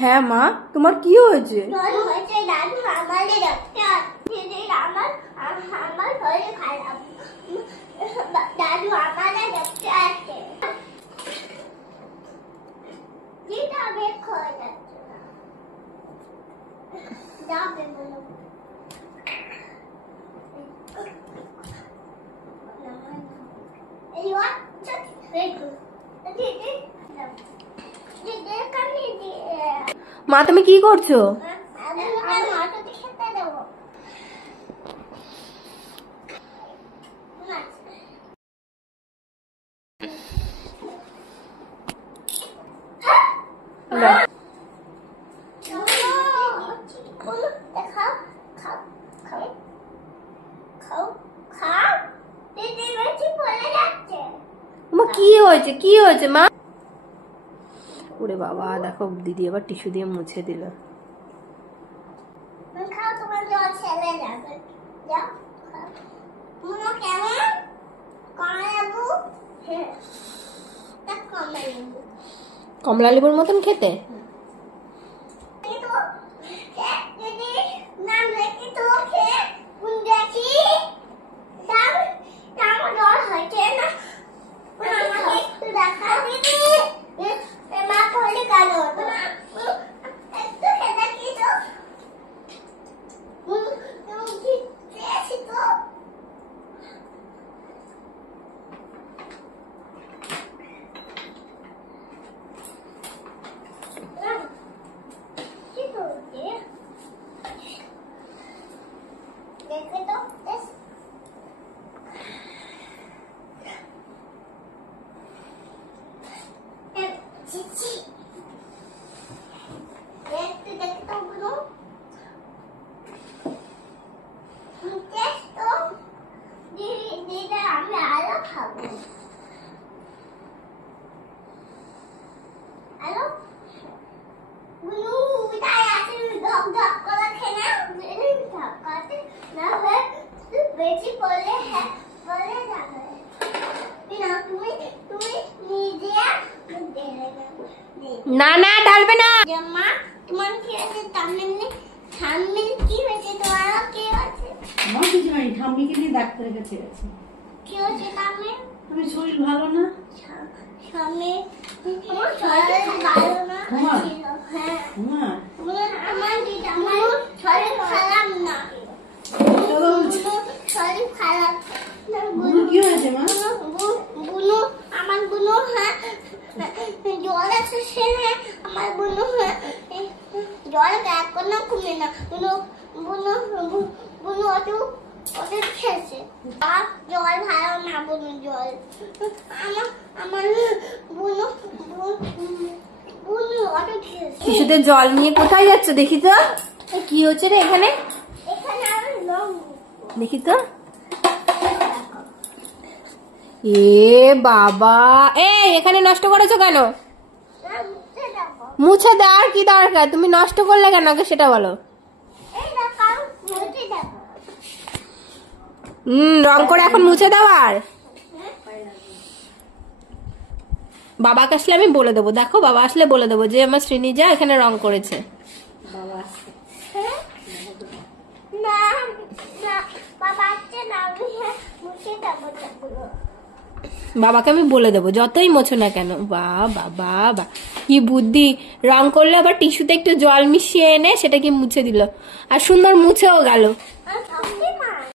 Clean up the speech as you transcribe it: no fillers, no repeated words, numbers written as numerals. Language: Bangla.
হ্যাঁ মা, তোমার কি হয়েছে? দাদু আমাদের দেখতে আসছে। মা তুমি কি করছো? কি হয়েছে, কি হয়েছে মা? ওরে বাবা, দেখো দিদি আবার টিস্যু দিয়ে মুছে দিল। কমলা লেবুর মতন খেতে। না না ঢালবে না। মা তোমার কি আছে? ঠাম্মি কি হয়েছে? তোমার কি হয়েছে? আমার কিছু নাই, ঠাম্মিকে নিয়ে ডাক্তারের কাছে গেছে। কি হয়েছে ঠাম্মি? আমি শরীর ভালো না। ঠাম্মি আমার শরীর ভালো না। হ্যাঁ আমার শরীর খারাপ না। শরীর খারাপ। কি হয়েছে মা? বুনু আমার বুনু হ্যাঁ জ্বর আছে সে আমার বুনু হ্যাঁ জ্বর এখনো কমে না। বুনু বুনু বুনু ওষুধ খেয়েছে। আর জ্বর ভালো না বুনু জ্বর আমার বুনু বুনু ওষুধ খেয়েছে। শিশুতে জল নিয়ে কোথায় যাচ্ছ দেখি তো? কি হচ্ছে রে এখানে? এখানে আমি রং দেখি তো। এ বাবা, এখানে নষ্ট করেছো কেন? মুছে দেওয়ার কি দরকার? তুমি নষ্ট করলে কেন আগে সেটা বলো। রং করে এখন মুছে দেওয়ার। বাবাকে আসলে আমি বলে দেবো, দেখো বাবা আসলে বলে দেবো যে আমার শ্রীনিজা এখানে রং করেছে। বাবাকে আমি বলে দেবো যতই মোছো না কেন। বাবা কি বুদ্ধি! রং করলে আবার টিস্যুতে একটু জল মিশিয়ে এনে সেটা কি মুছে দিল, আর সুন্দর মুছেও গেল।